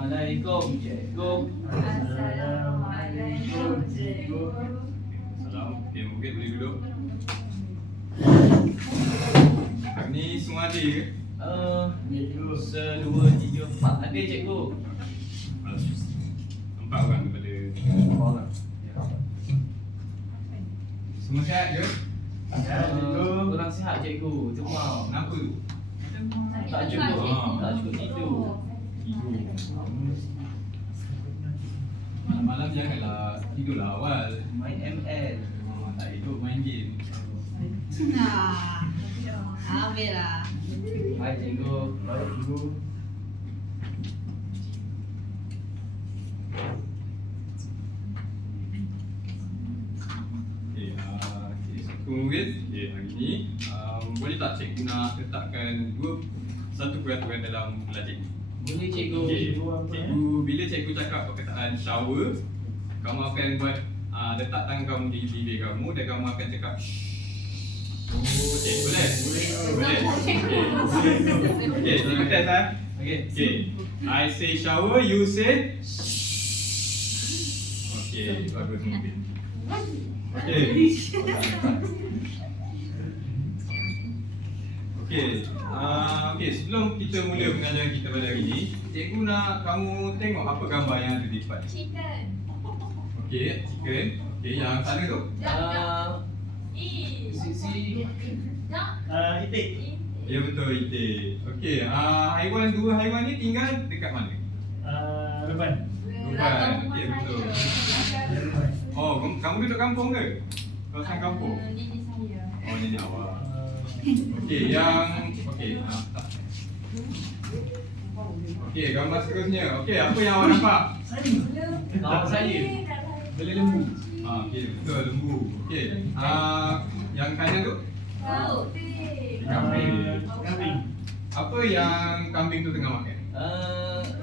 Assalamualaikum cikgu. Assalamualaikum cikgu. Salam. Okay, mungkin boleh duduk. Ni semua ada ke? Sedua, tiga, empat. Ada cikgu. Empat orang daripada semua sihat ke? Kurang sihat cikgu. Cuma Kenapa tu? tak cukup. Tak cukup tidur. Tidur. Malam-malam janganlah tidurlah awal. Main ML. Tak hidup main game. Habis lah. Hai cikgu. Baik cikgu. Okay, mungkin hari ni boleh tak cikgu nak letakkan satu peraturan dalam kelas cikgu? Boleh cikgu. Cikgu, bila cikgu cakap perkataan shower, kamu akan buat letak tangan kamu di bibir kamu dan kamu akan cakap okey, boleh? Boleh. Okey, kita test lah. Okey. I say shower, you say okey, bagus mungkin. Okey. Okey, sebelum kita mula pengajaran kita pada hari ini, cikgu nak kamu tengok apa gambar yang ada di depan. Chicken. Okey, chicken. Okey, yang sana tu. Sisi. Itik. Ya betul, itik. Okey, dua haiwan ni tinggal dekat mana? Depan. Depan. Okey, betul. Oh, kamu duduk kampung ke? Kawasan kampung? Nenek saya. Oh, nenek awak. Okey, tak. Okey, gambar seterusnya. Okey, apa yang awak nampak? Kawan saya. Beli lembu. Okey, betul, lembu. Okey. Yang kanan tu? Kambing. Kambing. Apa yang kambing tu tengah makan?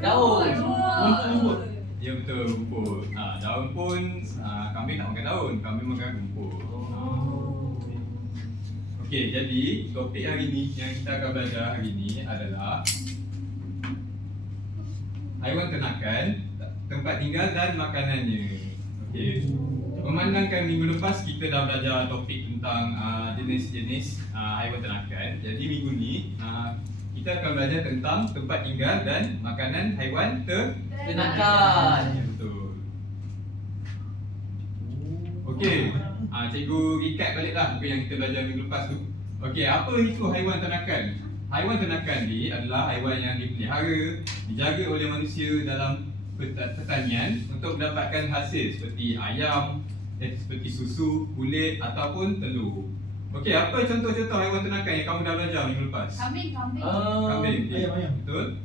Daun. Rumput. Ya betul, rumput. Daun pun kambing tak makan daun, kambing makan rumput. Okey, jadi topik hari ni yang kita akan belajar hari ni adalah haiwan ternakan, tempat tinggal dan makanannya. Okey. Memandangkan minggu lepas kita dah belajar topik tentang jenis-jenis haiwan ternakan. Jadi minggu ni kita akan belajar tentang tempat tinggal dan makanan haiwan Ternakan. Ya, betul. Okey, cikgu recap baliklah apa yang kita belajar minggu lepas tu. Okey, apa itu haiwan ternakan? Haiwan ternakan ni adalah haiwan yang dipelihara, dijaga oleh manusia dalam pertanian untuk mendapatkan hasil seperti ayam, seperti susu, kulit ataupun telur. Okey, apa contoh-contoh haiwan ternakan yang kamu dah belajar minggu lepas? Kambing. Kambing. Ayam. Betul?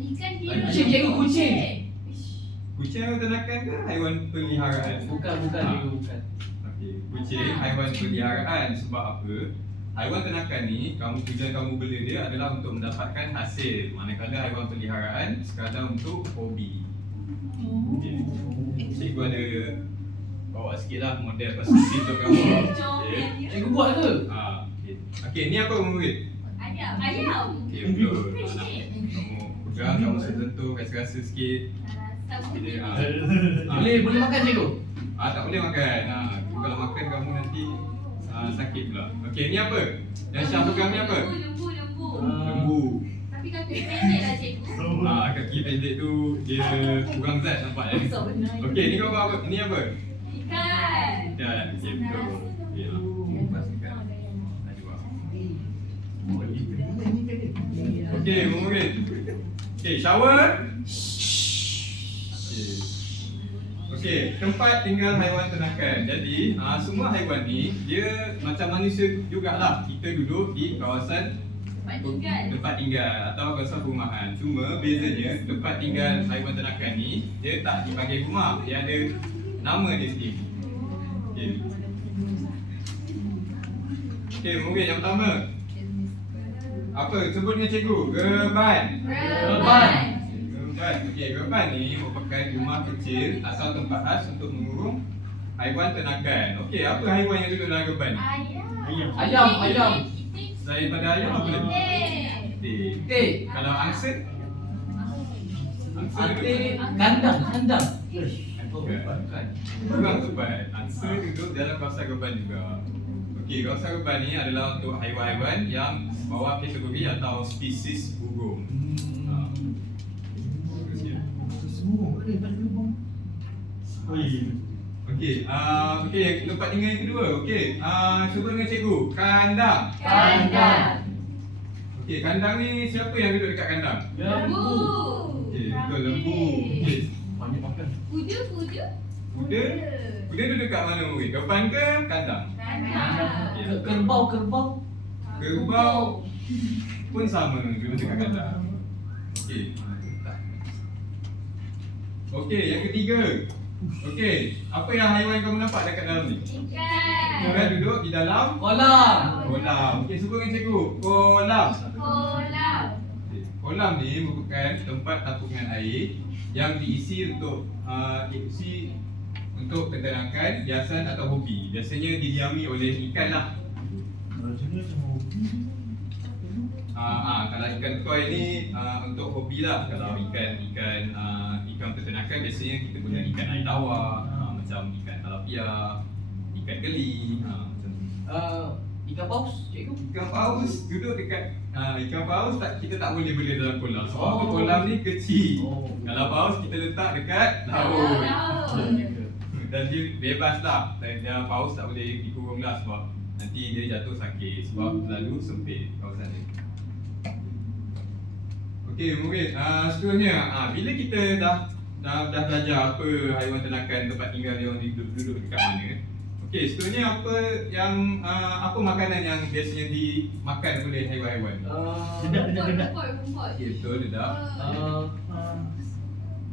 Ikan Kucing, cikgu, kucing. Kucing haiwan ternakan ke haiwan peliharaan? Bukan cikgu, bukan. Okey, kucing haiwan peliharaan. Sebab apa? Haiwan ternakan ni, tujuan kamu bela dia adalah untuk mendapatkan hasil. Manakala haiwan peliharaan sekadar untuk hobi. Okay. Cikgu ada bawa sikit lah model perspektif untuk kamu. Okay. Cikgu buat ke? Okay, ni apa murid? Ayam. Okay, betul. Kamu pegang, kamu sentuh, kasi rasa sikit. Boleh makan cikgu? Tak boleh makan. Kalau makan kamu nanti sakit pula. Okay, ni apa? Yang Syah pegang ni apa? Lembu. Tapi kaki pendek lah cikgu. Kaki pendek tu dia kurang zat nampak ya. Okey, ni kau apa? Ni apa? Ikan. Ikan. Okey, betul. Okey lah. Lepas ikan. Ada bawah. Okey, murid. Okey, shower. Okey, tempat tinggal haiwan ternakan. Jadi, semua haiwan ni dia macam manusia jugalah. Kita duduk di kawasan tempat tinggal atau kawasan perumahan. Cuma bezanya tempat tinggal haiwan ternakan ni dia tak dipanggil rumah. Dia ada nama dia sendiri. Okey. Okey, mungkin yang pertama. Apa? Sebut dengan cikgu. Gerban. Reban. Gerban. Okey, gerban ni merupakan rumah kecil asal tempat khas untuk mengurung haiwan ternakan. Okey, apa haiwan yang duduk dalam gerban ni? Ayam. Ayam. Selain pada ayam apa lagi? Itik. Itik. Kalau angsa? Angsa Itik. Kandang. Kurang tepat. Angsa duduk dalam kawasan gerban juga. Okey, kawasan gerban ni adalah untuk haiwan-haiwan yang bawah kategori atau spesies burung. Oh iya. Okey, okey, yang tempat tinggal yang kedua. Okey, cuba dengan cikgu. Kandang. Kandang. Okey, kandang ni siapa yang duduk dekat kandang? Lembu. Okey, betul, lembu. Okey, Banyak makan. Kuda. kuda. Kuda duduk kat mana murid? Gerban ke kandang? Kandang. Kerbau. Kerbau pun sama duduk dekat kandang. Okey. Okey, yang ketiga. Okey, apa yang haiwan kamu nampak dekat dalam ni? Ikan. Ikan duduk di dalam Kolam. kolam. Okey, sebut dengan cikgu. Kolam. Kolam. Okey, kolam ni merupakan tempat tampungan air yang diisi untuk ketenangan, hiasan atau hobi. Biasanya didiami oleh ikan lah. Kalau ikan koi ni untuk hobi lah. Kalau ikan peternakan biasanya kita guna ikan air tawar, macam ikan tilapia, ikan geli, macam tu. Ikan paus, cikgu. Ikan paus duduk dekat ikan paus kita tak boleh bela dalam kolam sebab Oh. kolam ni kecil. Oh. Kalau paus kita letak dekat laut. Laut. Dan dia bebas lah. Dan dia paus tak boleh dikurung lah sebab nanti dia jatuh sakit sebab terlalu sempit kawasan dia. Okey, mungkin seterusnya bila kita dah belajar apa haiwan ternakan, tempat tinggal dia orang duduk dekat mana. Okey, seterusnya apa makanan yang biasanya dimakan oleh haiwan-haiwan? Rumput. Okey, betul dedak.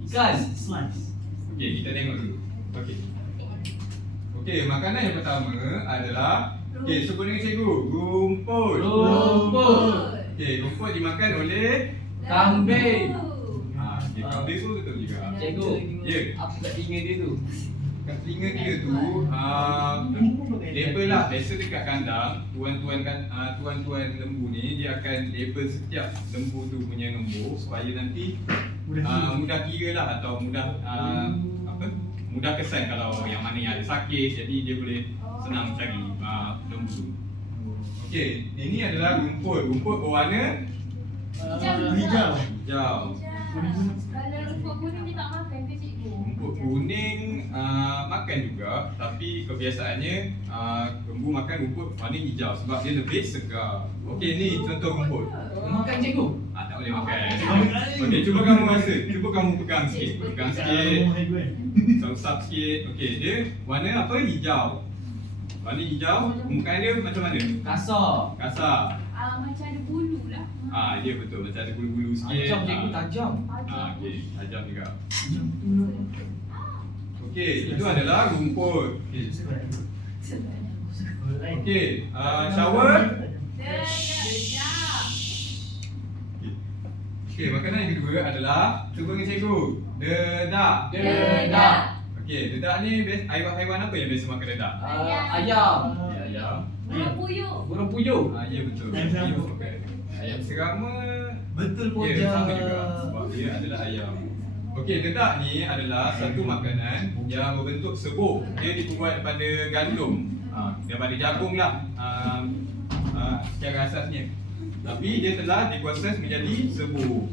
Ikan. Slice. Okey, kita tengok dulu. Okey, makanan yang pertama adalah sebut dengan cikgu. Rumput. Okey, rumput dimakan oleh Kambing. kambing pun betul juga. Cikgu. Ya. Apa kat telinga dia tu? Kat telinga dia tu label lah. Biasa dekat kandang tuan-tuan lembu ni dia akan label setiap lembu tu punya nombor supaya nanti mudah kira lah atau mudah kesan kalau yang mana yang ada sakit, jadi dia boleh senang cari lembu tu. Okey, ini adalah rumput berwarna Hijau. hijau. Kalau rumput kuning dia tak makan ke cikgu? Rumput kuning makan juga, tapi kebiasaannya lembu makan rumput warna hijau sebab dia lebih segar. Okey, ni contoh rumput. Makan cikgu. Tak boleh makan. Okey, cuba kamu rasa. Cuba kamu pegang sikit. Pegang sikit. Usap sikit. Okey, dia warna apa? Hijau. Warna hijau. Permukaan dia macam mana? Kasar. Kasar. Macam ada bulu lah. Dia betul. Macam ada bulu-bulu sikit. Tajam cikgu, tajam. Okey, tajam juga. Okey, itu adalah rumput. Okey, shower. Okey, makanan yang kedua adalah cuba dengan cikgu. Dedak. Dedak. Okey, dedak ni haiwan apa yang biasa makan dedak? Ayam. Ayam. Burung puyuh. Burung puyuh. Ya betul. Ayam serama. Dia makan. Ayam serama. Betul Ya, sama juga sebab dia adalah ayam. Okey, dedak ni adalah satu makanan yang berbentuk sebuh. Dia dibuat daripada gandum. Daripada jagung lah. Secara asasnya. Tapi dia telah diproses menjadi sebuh.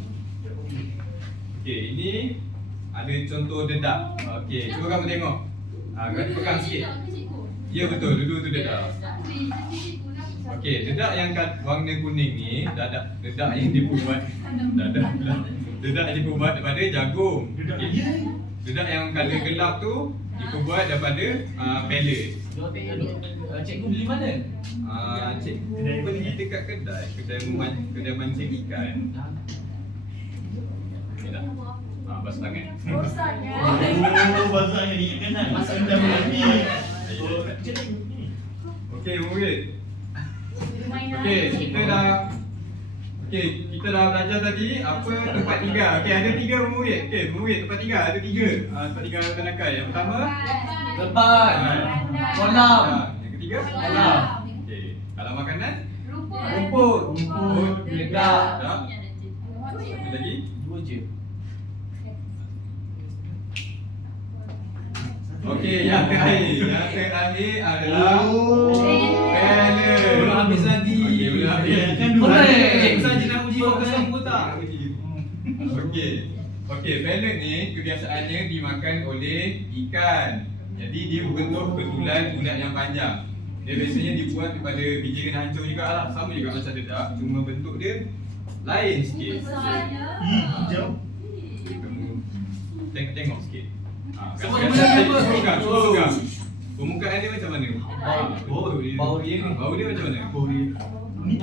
Okey, ini ada contoh dedak. Okey, cuba kamu tengok. Kamu pegang sikit. Ya betul, duduk tu dedak. Okey, dedak yang warna kuning ni, dedak yang dia buat. Dedak yang dia buat daripada jagung. Okey. Dedak yang color gelap tu dibuat daripada pellet. Cikgu beli mana? Cikgu beli dekat kedai mancing ikan. Okey dah. Basuh tangan. Oh, bahasanya dia kenal. Masak Dah berani. Okey, murid. Okey, Kita dah belajar tadi apa tempat tinggal. Okey, ada 3 murid. Okey, murid tempat tinggal ada 3. Tempat tinggal kanak-kanak. Yang pertama, Lepas. Kolam. Yang ketiga, Kolam. Okey, kalau makanan, Rumput. Dedak. dah. Satu lagi. 2 je. Okey, yang terakhir adalah pellet. Belum habis lagi. Okey, belum habis. Kan dua. Cikgu saja nak uji fokus kamu tak? Okey, pellet ni kebiasaannya dimakan oleh ikan. Jadi dia berbentuk ketulan bulat yang panjang. Dia biasanya dibuat daripada biji kena hancur juga lah. Sama juga macam dedak, cuma bentuk dia lain sikit. Hijau. Kamu tengok sikit. Sebab apa? Pegang. Permukaan dia macam mana? Bau dia ni. Bau dia macam mana? Oh, dia. Ni.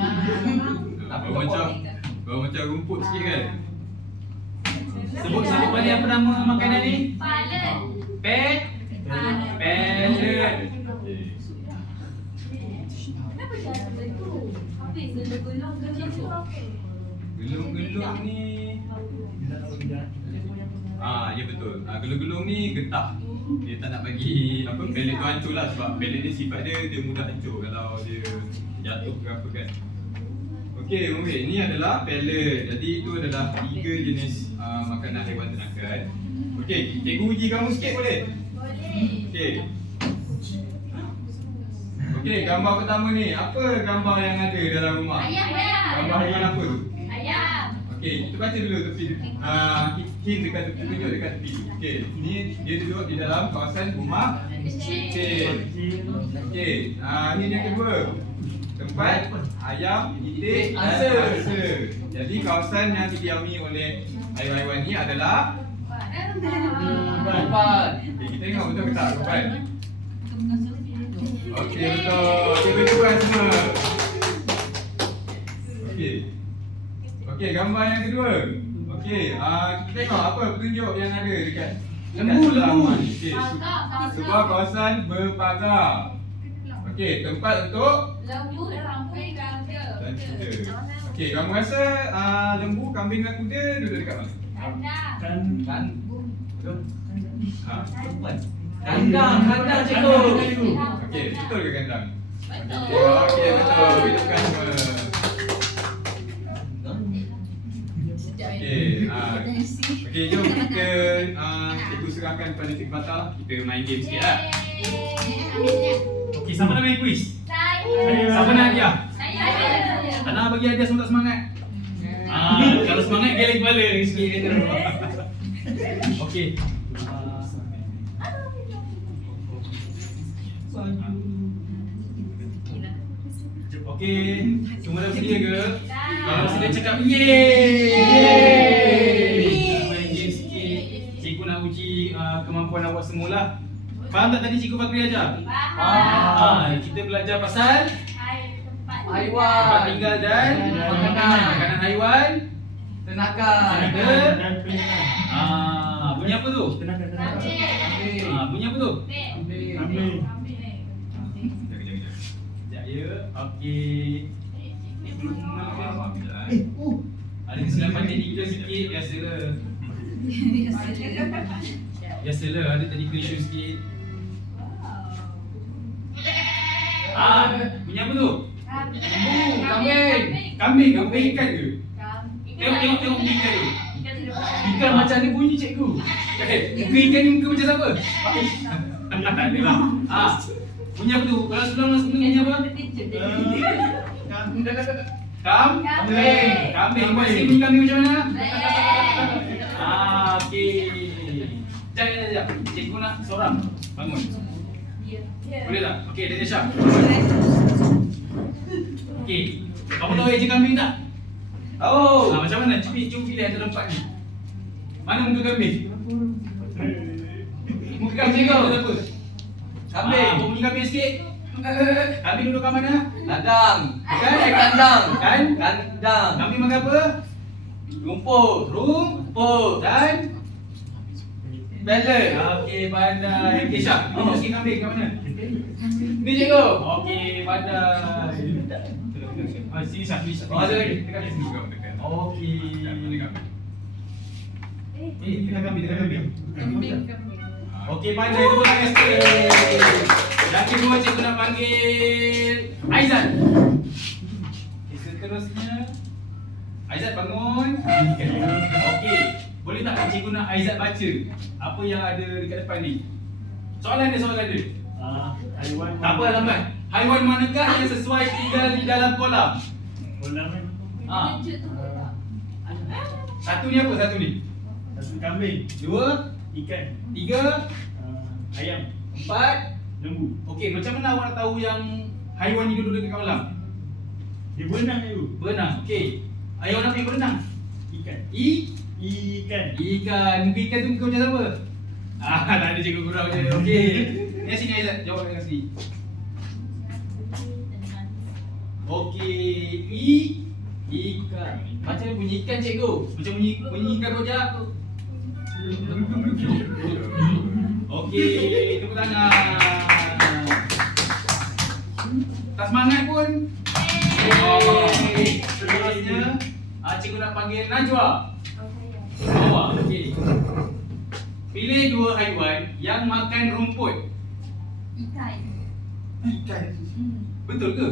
Bau macam rumput sikit kan? Sebut balik apa nama makanan ni? Pellet. Gelung-gelung ni. Ya betul. Gelung-gelung ni getah. Dia tak nak bagi apa pellet tu hancur lah sebab pellet dia sifat dia mudah hancur kalau dia jatuh ke apa kan. Okey, murid, ni adalah pellet. Jadi itu adalah 3 jenis makanan haiwan ternakan. Okey, cikgu uji kamu sikit boleh? Okey. Okey, gambar pertama ni, apa gambar yang ada dalam rumah? Gambar haiwan apa tu? Okey, kita baca dulu tepi. Hint dekat tepi, tunjuk dekat tepi. Okey, ni dia duduk di dalam kawasan rumah kecil. Okey, ni yang kedua. Tempat ayam, itik, Angsa. angsa. Jadi kawasan yang didiami oleh haiwan-haiwan ni adalah Tempat. okey, kita tengok betul ke tak kawan? Okey, betul. Okey, berjuang semua. Okey. Okey, gambar yang kedua. Okey, kita tengok apa petunjuk yang ada dekat Lembu. Okey, sebuah kawasan berpagar. Okey, tempat untuk dan kuda. Okey, kamu rasa lembu, kambing dan kuda duduk dekat mana? Kan. Kandang cikgu. Okey, betul ke kandang? Okey, betul. Hidupkan semua. Okey, jom kita cikgu serahkan pada Cikgu Fatah lah. Kita main game sikit lah. Okey, siapa nak main quiz? Siapa nak hadiah? Tak nak bagi hadiah semua tak semangat? Kalau semangat geleng kepala sikit kata orang. Okey. Okey, semua dah sedia ke? Kalau sedia cakap yeay. Kita main game sikit. Cikgu nak uji kemampuan awak semualah. Faham tak tadi Cikgu Fakri ajar? Kita belajar pasal Haiwan. tempat tinggal dan makanan haiwan. Tenakan. Dan penyanyi. Bunyi apa tu? Tenaga. Bunyi apa tu? Kambing. Sekejap ya. Okey. Ada kesilapan teknikal sikit, biasalah. Biasalah, ada technical issue sikit. Bunyi apa tu? Kambing. Kambing ikan ke? Tengok bunyi ikan tu. Ikan macam ni bunyi cikgu. Muka ikan ni muka macam siapa? Tak ada lah. Bunyi apa tu? Kalau sebelum bunyi apa? Kambing. Buat sini kambing macam mana? Okey. Sekejap. Cikgu nak seorang. Bangun. Boleh tak? Okey, Dede Syah. Okey. Kamu tahu ejen kambing tak? Tahu. Macam mana? Cubi pilih antara empat ni. Mana muka kambing? Muka kambing kau apa? Kambing. Bunyi kambing sikit. Kambing duduk kat mana? Kandang. Kan? Kandang. Kan? Kandang. Kambing makan apa? Rumput. Rumput. Dan? Bela. Okey, pandai. Okey, Syah. Tunjuk sikit kambing kat mana? Ni cikgu. Okey, pandai. Sini Syah, sini Syah. Oh, ada lagi. Dekat Sini sini. juga dekat. Okey. Dekat. Tengah kambing, tengah kambing. Kambing. Okey, pandai tu tangan sikit. Yang kedua cikgu nak panggil Aizat. Okay, seterusnya Aizat bangun. Okey, boleh tak cikgu nak Aizat baca apa yang ada dekat depan ni? Soalan dia. Haiwan. Tak apa lambat. Haiwan manakah yang sesuai tinggal di dalam kolam? Kolam kan? Kejut tu tak? Satu ni apa satu ni? Satu kambing. Dua, Ikan. tiga, Ayam. empat. Lembu. Okey, macam mana awak nak tahu yang haiwan ni duduk dekat kolam? Dia berenang tu. Berenang. Okey. Ayah nak pergi berenang. Ikan. Ikan. Ikan. Muka ikan tu muka macam apa? Tak ada cikgu gurau je. Okey. Ni sini Aizat, jawab kat sini. Okey. Ikan. Macam mana bunyi ikan cikgu? Macam bunyi ikan rojak. Okey, tepuk tangan. Tak semangat pun. Okey. Seterusnya, cikgu nak panggil Najwa. Bawah, okey. Pilih dua haiwan yang makan rumput. Ikan. Ikan. Betul ke?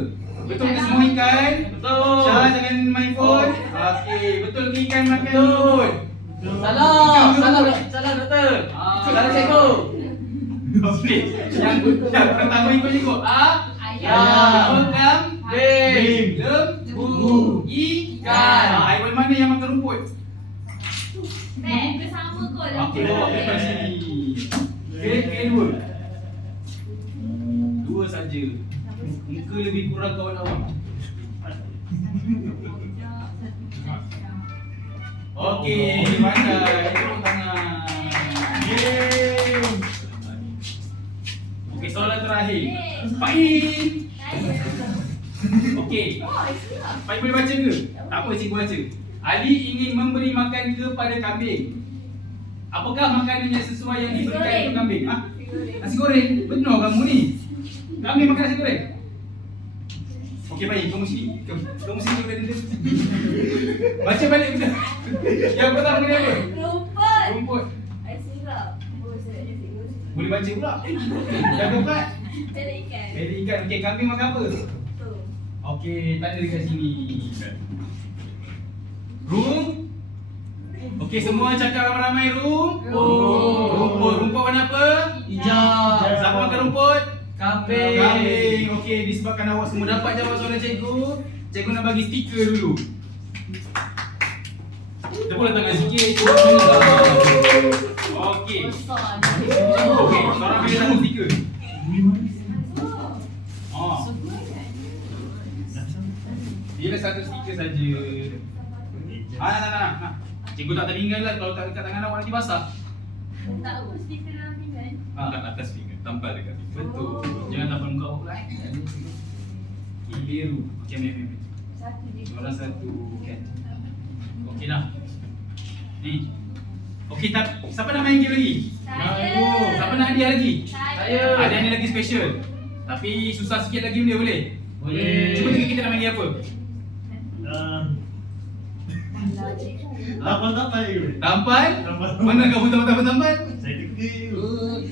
Betul ke semua ikan? Betul. Syah, jangan main phone. Okey, betul ke ikan makan rumput? Salah doktor. Salah cikgu. Okey. Yang pertama ikut. Ayam. Kambing. Lembu. Ikan. Haiwan mana yang makan rumput? Bersama kau lah. Okey, bawa ke sini. Okey, dua. Dua saja. Muka lebih kurang kawan awak. Okey, pandai. Tepuk tangan. Yeay. Okey, soalan terakhir. Fahim. Okey. Fahim boleh baca ke? Tak apa, cikgu baca. Ali ingin memberi makan kepada kambing. Apakah makanan yang sesuai yang diberikan untuk kambing? Nasi goreng. Benar kamu ni. Kambing makan nasi goreng. Okey, baik. Kamu sini berada. Baca balik benda. Yang pertama ni apa? Rumput. Rumput. Sirap. Boleh baca pula. Yang keempat? Bela ikan. Bela ikan. Okey, kambing makan apa? Tu. Okey, tanda dekat sini. Rum. Okey, semua cakap ramai-ramai rum. Rumput. Rumput warna apa? Hijau. Siapa makan rumput? Kambing. Kambing. Okey, disebabkan awak semua dapat jawab soalan cikgu, cikgu nak bagi stiker dulu. Tepuklah tangan sikit. Okey. Okey, seorang pilih satu stiker. Pilih satu stiker saja. Nah. Cikgu tak tertinggal lah kalau tak dekat tangan awak nanti basah. Tak apa stiker dalam pinggan. Kat atas finger, tampal dekat finger. Betul. Jangan tampal muka awak pula. Ini biru. Okey, ambil. Satu je. Orang satu kan. Okey dah. Ni. Okey, siapa nak main game lagi? Saya. Siapa nak hadiah lagi? Saya. Ada yang lagi special. Tapi susah sikit lagi dia boleh? Boleh. Cuba tengok kita nak main game apa? Tampal je. Tampal? Tampal. Mana kamu tahu tampal? Saya teka.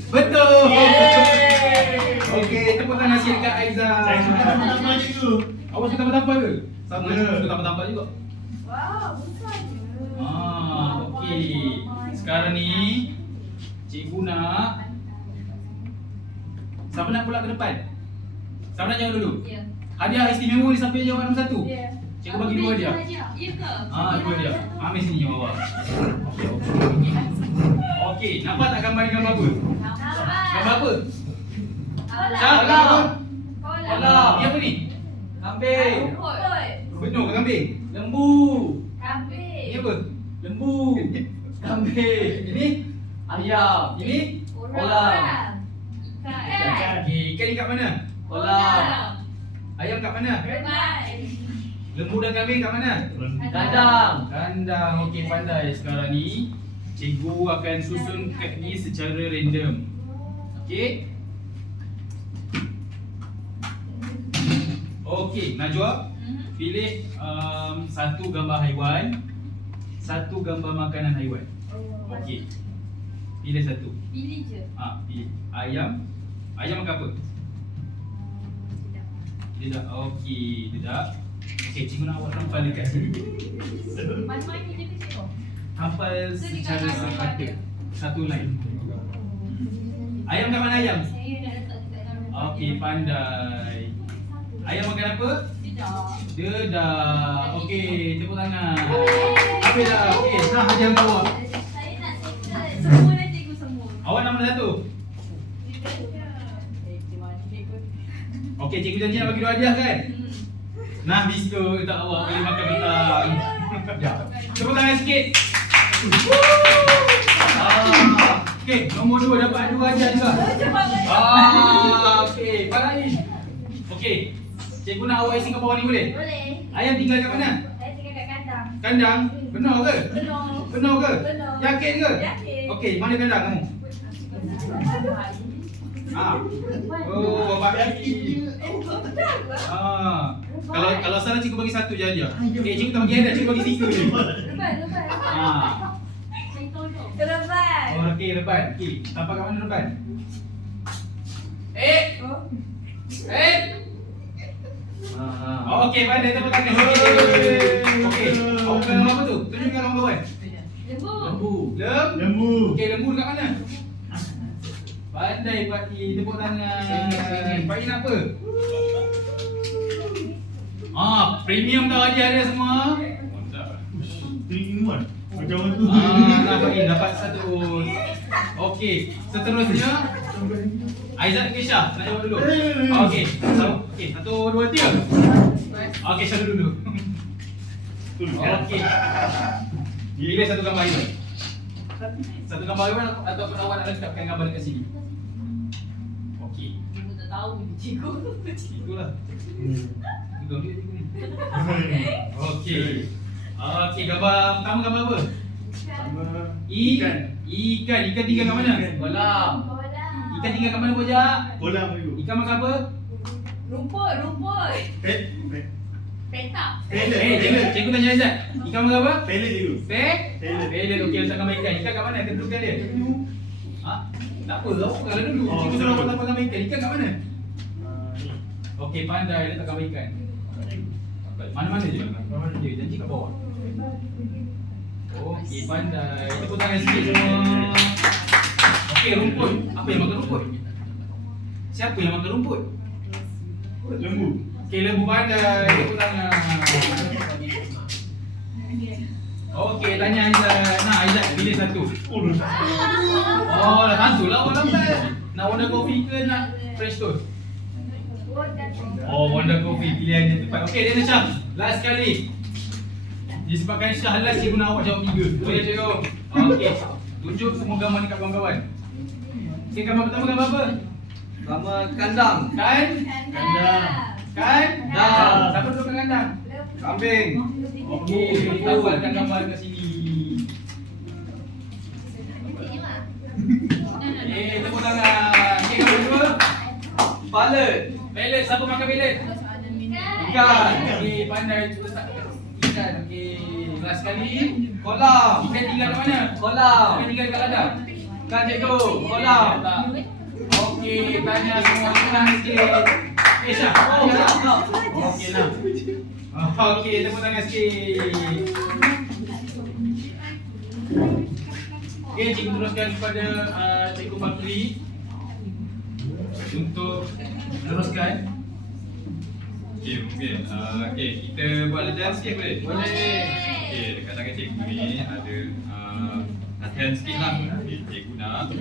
Betul. Yeay. Okey, tepuk tangan sikit kat Aizah. Saya suka tampal je tu. Awak suka tampal ke? Sama Ya. suka tampal juga. Wow, besarnya. Okey. Sekarang ni cikgu nak siapa nak pula ke depan? Siapa nak jawab dulu? Ya. Hadiah istimewa ni siapa yang jawab nombor satu? Ya. Cikgu bagi dua hadiah. Ya ke? Dua hadiah. Ambil sini yang bawah. Okey, nampak tak gambar ni gambar apa? Gambar apa? Syah, gambar apa? Kolam. Ni apa ni? Kambing. Rumput. Benar ke kambing? Lembu. Kambing. Ini apa? Lembu. Kambing. Ini? Ayam. Ini? Orang. Ikan. Okey, ikan kat mana? Kolam. Ayam kat mana? Rebat. Lembu dan kambing kat mana? Kandang. Kandang. Okey, pandai. Sekarang ni cikgu akan susun kad ni secara random. Okey? Okey, Najwa, pilih satu gambar haiwan, satu gambar makanan haiwan. Okey. Pilih satu. Pilih je. Pilih. Ayam. Ayam makan apa? Tidak. Okey, tidak. Okey, cikgu nak awak hafal dekat sini. Mana-mana je ke cikgu? Hafal So, di secara kanan satu. ada. Satu line. Ayam kat mana ayam? Saya nak letak dekat dalam rumah Okey, dia. pandai. Ayam makan apa? Tidak. Dedah. Okey, tepuk tangan. Habis dah. Okey, nah hadiah untuk awak. Saya nak settle. Semua dah cikgu semua. Awak nak mana satu? Okey, cikgu janji nak bagi 2 hadiah kan? Nah, biskut untuk awak boleh makan petang. Ya. Tepuk tangan sikit. Okey, nombor 2 dapat 2 hadiah juga. Okey, parah ni. Okey, cikgu nak awak isi kat bawah ni boleh? Boleh. Ayam tinggal kat mana? Saya tinggal kat kandang. Kandang? Benar ke? Benar. Benar ke? Benar. Yakin ke? Yakin. Okey, mana kandang kamu? Oh, bapak yakin. Kalau salah cikgu bagi 1 je hadiah. Okey, cikgu tak bagi hadiah, cikgu bagi 3 je. Lepas. Saya tolong. Lepas. Oh, okey, Reban. Okey, tapak kat mana Reban? Oh, okey, pandai tepuk tangan sikit. Okey, awak pegang apa tu? Tunjukkan kawan-kawan. Lembu. Lembu. Okey, lembu dekat mana? Pandai Pak I, tepuk tangan. Pak I nak apa? Premium tau hadiah dia semua. Mantap. 3 in 1. Macam mana tu? Nah Pak I dapat 1. Okey, seterusnya Aizat ke Syah? Nak jawab dulu. Okey. Okey, 1, 2, 3. Okey, Syah dulu. Okey. Pilih satu gambar haiwan. Satu gambar haiwan ataupun awak nak letakkan gambar dekat sini. Okey. Cikgu tak tahu ni cikgu. Itulah. Betul dia cikgu ni. Okey. Okey, gambar pertama gambar apa? Ikan. Ikan tinggal kat mana? Kolam. Ikan tinggal kat mana Bojak? Kolam tu. Ikan makan apa? Rumput. Petak. Cikgu tanya Aizat. Ikan makan apa? Pelet je tu. Pelet. Okey, letak gambar ikan. Ikan kat mana? Kedudukan dia. Tak apa, awak kalau dulu. Cikgu suruh awak letak gambar ikan. Ikan kat mana? Okey, pandai letak gambar ikan. Mana-mana je. Mana-mana je. Janji kat bawah. Okey, pandai. Tepuk tangan sikit semua. Okey, rumput. Apa yang makan rumput? Siapa yang makan rumput? Lembu. Okey, lembu pandai. Tepuk tangan. Okey, tanya Aizat. Nah, Aizat pilih satu. Oh, dah tentulah awak lambat. Nak Wonder Coffee ke nak Fresh Toast? Oh, Wonder Coffee pilihan yang tepat. Okey, Dana Syah. Last sekali. Disebabkan Syah last, cikgu nak awak jawab 3. Boleh cikgu? Okey. Tunjuk semua gambar dekat kawan-kawan. Okey, gambar pertama gambar apa? Sama kandang. Kandang. Siapa duduk kat kandang? Kambing. Okey, kita hafalkan gambar kat sini. Tepuk tangan. Okey, gambar kedua. Balet. Pelet, siapa makan pelet? Ikan. Okey, pandai letak ikan. Okey, last sekali. Kolam. Ikan tinggal kat mana? Kolam. Ikan tinggal kat ladang. Kan cikgu. Kolam. Tak. Okey, tanya semua senang sikit. Syah. Okey lah. Okey, tepuk tangan sikit. Okey, cikgu teruskan kepada Cikgu Bakri untuk meneruskan. Okey, mungkin. Okey, kita buat latihan sikit boleh? Boleh. Okey, dekat tangan cikgu ni ada latihan sikit lah. Okey, cikgu nak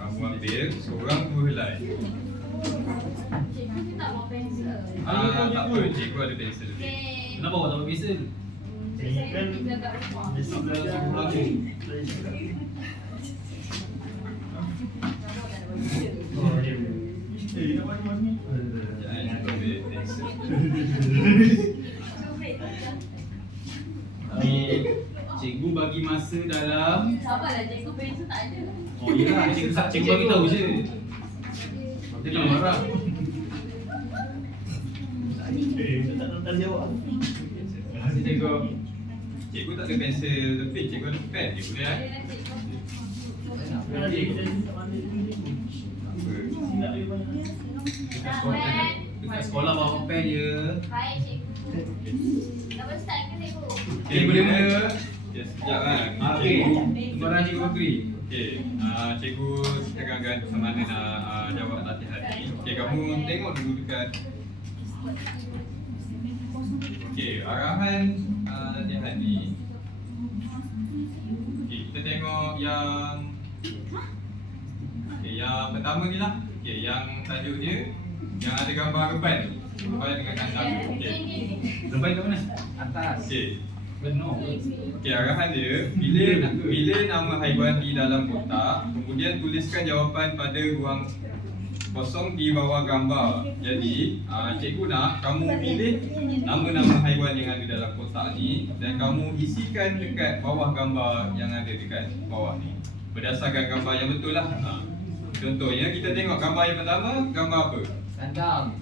kamu ambil seorang 2 helai. Cikgu tu tak bawa pensel. Tak apa, cikgu ada pensel. Okay. Kenapa awak tak bawa pensel? Saya juga kat rumah. Basic belajar. Oh, dia. Nak mana ni? Jangan ambil pensel. Cikgu bagi masa dalam Sabarlah, cikgu pensel tak ada. Oh iyalah, cikgu bagi tahu je. Dia jangan marah. Tak jawab. Terima kasih cikgu. Cikgu tak ada pensel lebih, cikgu ada pen je boleh kan? Dekat sekolah bawa pen je. Baik, cikgu. Dapat start ke cikgu? Okay, boleh mula. Ya, sekejap kan. Okey, barang cikgu agree. Okey, cikgu sekarang kan sama ada nak jawab latihan ni. Okey, kamu tengok dulu dekat. Okey, arahan latihan ni. Okey, kita tengok yang yang pertama ni lah. Okey, yang tajuk dia yang ada gambar reban tu. Reban dengan kandang. Okey. Lepas kat mana? Atas. Okey. Benar. Okey, arahan dia pilih nama haiwan di dalam kotak, kemudian tuliskan jawapan pada ruang kosong di bawah gambar. Jadi, cikgu nak kamu pilih nama-nama haiwan yang ada dalam kotak ni dan kamu isikan dekat bawah gambar yang ada dekat bawah ni. Berdasarkan gambar yang betul lah. Contohnya kita tengok gambar yang pertama, gambar apa? Kandang.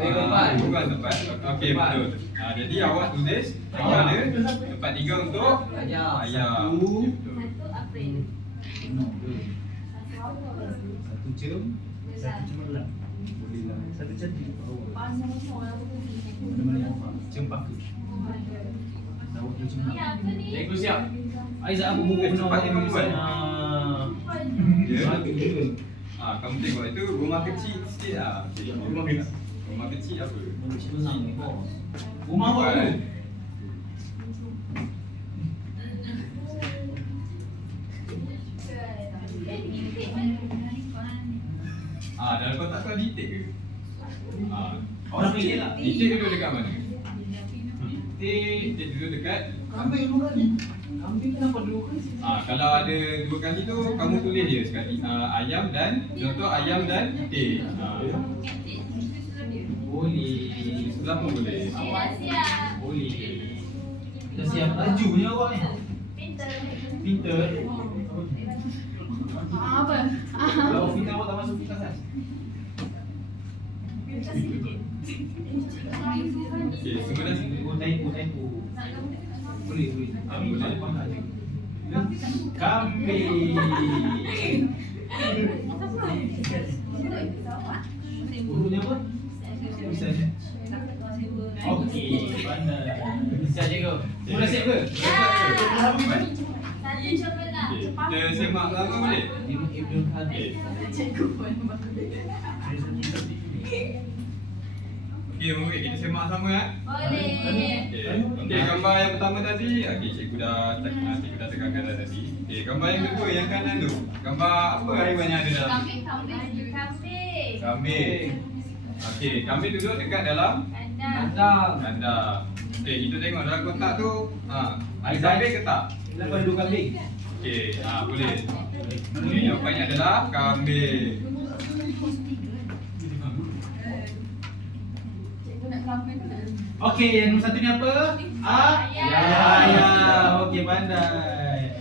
Bukan tempat. Okey, betul. Jadi awak tulis yang ada tempat 3 untuk Ayam. ayam. Satu. Betul. Satu April. Satu apa? Satu jam. Satu cemerlang. Boleh lah. Satu cantik. Pasal orang putih. Jam pakai. Tahu tu jam. Ni apa ni? Cikgu siap. Aizat apa buku penuh Cepat ni membuat. Ya. Satu je. Kamu tengok itu rumah kecil sikit lah. Rumah kecil apa? Rumah apa tu? Dalam kotak kau detail ke? Orang pilih lah. Detail duduk dekat mana? Detail duduk dekat. Kambing dulu kan ni. Kambing kenapa dulu kan? Kalau ada 2 kali tu kamu tulis je sekali. Ayam dan contoh ayam dan detail. Boleh. Sebelah pun boleh. Dah siap. Boleh. Dah siap laju ni awak ni. Pinter. Pinter. Apa? Kalau pinter awak tak masuk pinter kan? Okey, semua dah Typo. Boleh. boleh. Kambing. Urunya apa? Bisa. Okey, pandai. Siap cikgu. Mula siap ke? Satu coba lah. Okey, kita semak sama boleh? Cikgu pun. Okey, murid kita semak sama eh. Boleh. Okey, gambar yang pertama tadi, cikgu dah tekankan dah tadi. Okey, gambar yang kedua yang kanan tu. Gambar apa haiwan yang ada dalam? Kambing. Kambing. Okey, kambing duduk dekat dalam Kandang. kandang. Okey, kita tengok dalam kotak tu, ada kambing ke tak? Kenapa ada dua kambing? Okey, boleh. Okey, jawapannya adalah kambing. Cikgu nak kambing ke? Okey, yang nombor satu ni apa? Ayam. Okey, pandai.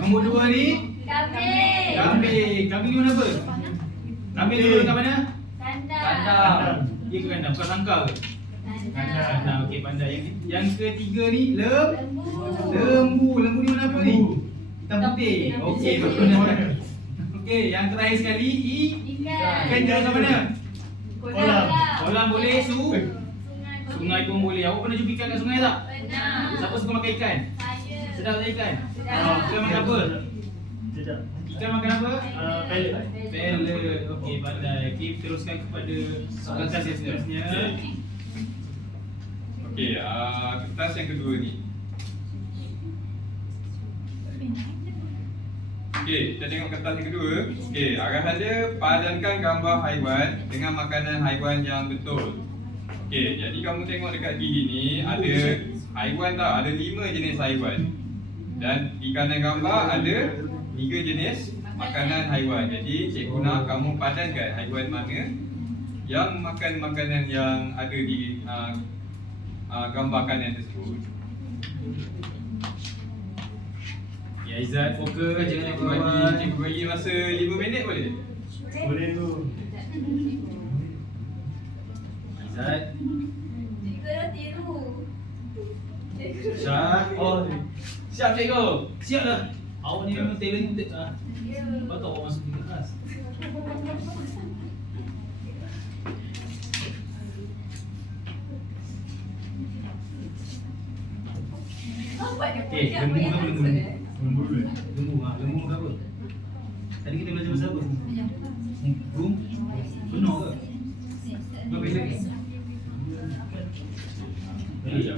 Nombor dua ni? Kambing. Kambing. Kambing ni mana apa? Kambing dulu kat mana? Kandang. Dia ke kandang? Bukan sangka ke? Kandang. Okey, pandai. Yang ketiga ni, Lembu. lembu. Lembu ni mana apa ni? Hitam putih. Okey, betul. Okey, yang terakhir sekali, Ikan. ikan jalan kat mana? Kolam. Kolam boleh, sungai pun boleh. Awak pernah jumpa ikan kat sungai tak? Pernah. Siapa suka makan ikan? Saya. Sedap tak ikan? Sedap. Ikan makan apa? Tidak. Ikan makan apa? Pellet. Pellet. Okey, pandai. Okey, teruskan kepada kertas yang seterusnya. Okey, kertas yang kedua ni. Okey, kita tengok kertas yang kedua. Okey, arahan dia padankan gambar haiwan dengan makanan haiwan yang betul. Okey, jadi kamu tengok dekat kiri ni ada haiwan tak? Ada 5 jenis haiwan. Dan di kanan gambar ada 3 jenis makanan haiwan. Jadi cikgu nak kamu padankan haiwan mana yang makan makanan yang ada di gambar kanan tersebut. Ya Izzat, fokus jangan Cikgu nak bawah. bagi masa 5 minit boleh? Boleh tu. Izzat, Cikgu dah tiru. Syah. Oh, siap cikgu. Siap lah. Awak ni memang talented lah. Ya. Patut awak masuk di kelas. Apa dia Okey, punya lembu apa yang ke lembu? answer, eh? Lembu dulu. Lembu ke apa? Tadi kita belajar pasal apa? Burung? Benar ke? Berapa lagi? Ayam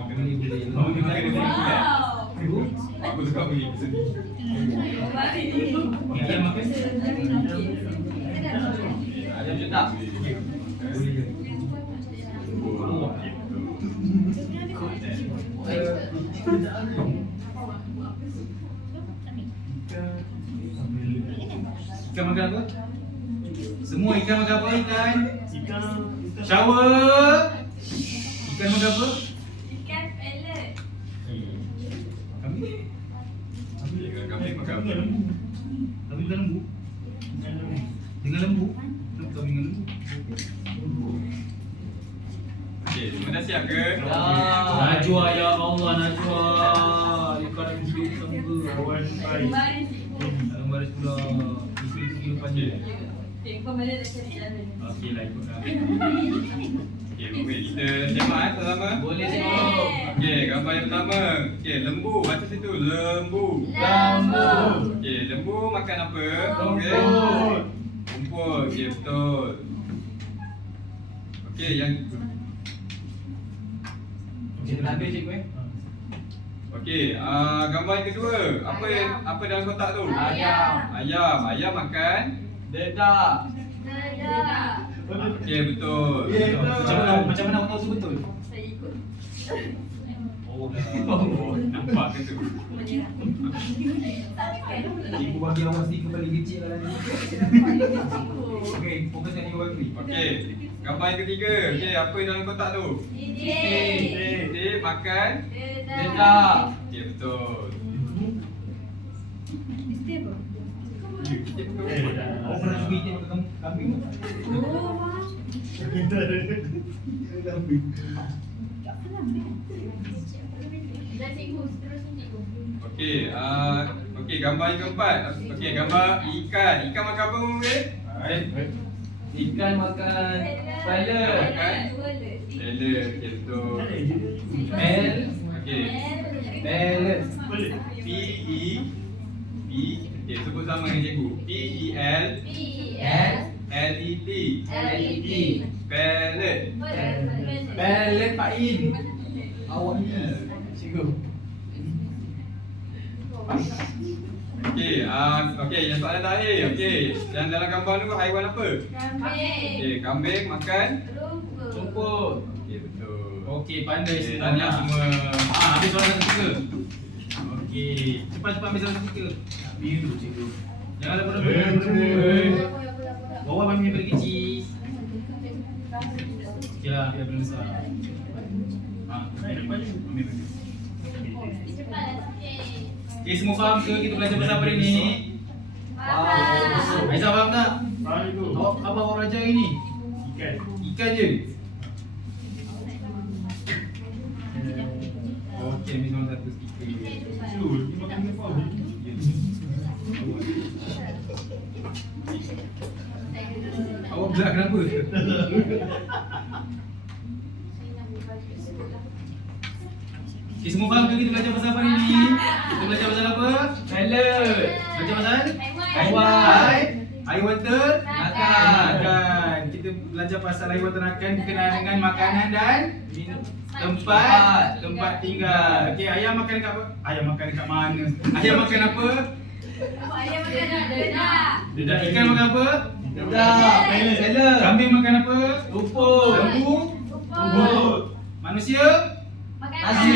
makan Boleh, boleh. Kamu tengok ada ni. Wow. Burung? Aku suka pergi sedih. Ayam makan? Ayam cetak. Boleh ke? Ikan makan apa? Semua ikan makan apa? Ikan? Ikan. Shower. Ikan makan apa? Ikan pelet. Kambing. Kambing makan apa? Lembu. Kambing dengan lembu. Dengan lembu. Dengan lembu. Kenapa kambing dengan lembu? Okey, semua dah siap ke? Najwa ya Allah Najwa. Ikan yang hidup sama ke? Kawan baik. Mari cikgu. Dalam baris pula. Ikut panjang. Cikgu mana dah cari jalan. Okey lah ikut kami. Okey, boleh kita semak sama-sama. Boleh cikgu. Okey, gambar yang pertama. Okey, lembu. Baca situ, lembu. Lembu. Okey, lembu makan apa? Rumput. Okey. Rumput. Okey, betul. Okey, yang Habis cikgu eh. okey, gambar yang kedua. Apa dalam kotak tu? Ayam. Ayam makan. Dedak. Dedak. Okey, betul. Macam mana awak tahu tu betul? Saya ikut. Oh Oh, nampak ke tu? Cikgu bagi awak stiker paling kecil lah ni. Okey, fokus kat cikgu bagi. Okey, gambar yang ketiga. Okey, apa dalam kotak tu? Ijin. Dia makan. Dedak. Okey, betul. Awak pernah cuba itik makan kambing tak? Kita ada. Kambing. Dah cikgu, seterusnya cikgu. Okey, okey, gambar yang keempat. Okey, gambar ikan. Ikan makan apa, Muhammad? Ikan makan pelet. Pelet, okey, betul. Mel. Okey. Pelet. Okey, sebut sama dengan cikgu. P-E-L-L-E-T. LED. Pelet. Pelet Pak In. Awak ni cikgu. Okey, okey, yang soalan terakhir. Okey, yang dalam gambar tu haiwan apa? Kambing. Okey, kambing makan. Rumput. Rumput. Okey, betul. Okey, pandai Okey, semua. tahniah semua. Habis soalan ketiga. Okey, cepat-cepat ambil soalan ketiga. Biru cikgu. Jangan lupa bawa bami yang paling kecil. Okey lah, biar paling besar. Ambil bagi. Cepatlah sikit. Okey, semua faham ke kita belajar pasal apa hari ni? Faham. Aizah faham tak? Faham tu. Abang orang ajar hari ni? Ikan. Ikan je. Okey, ambil soalan satu stiker. Betul. Dia makan apa? Awak gelak kenapa? Okay, semua faham ke kita belajar pasal apa hari ni? Kita belajar pasal apa? Pelet. Belajar pasal? Haiwan. Haiwan ternakan. Kita belajar pasal haiwan ternakan berkenaan dengan makanan dan tempat tinggal. Okey, ayam makan dekat apa? Ayam makan dekat mana? Ayam makan apa? Ayam makan dedak. Dedak ikan makan apa? Dedak. Salad. Kambing makan apa? Rumput. Lembu. Rumput. Manusia? Makan Nasi.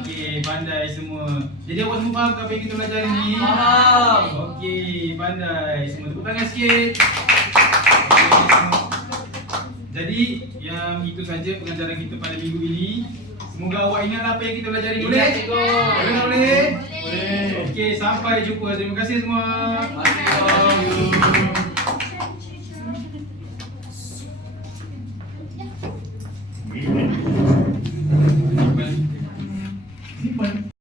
Okey, pandai semua. Jadi awak semua faham ke apa yang kita belajar hari ni? Faham. Okey, pandai. Semua tepuk tangan sikit. Jadi, yang itu saja pengajaran kita pada minggu ini. Semoga awak ingat apa yang kita belajar ini. Boleh? Ingat, cikgu. Boleh tak boleh? Boleh. Okey, sampai jumpa. Terima kasih semua. Terima kasih.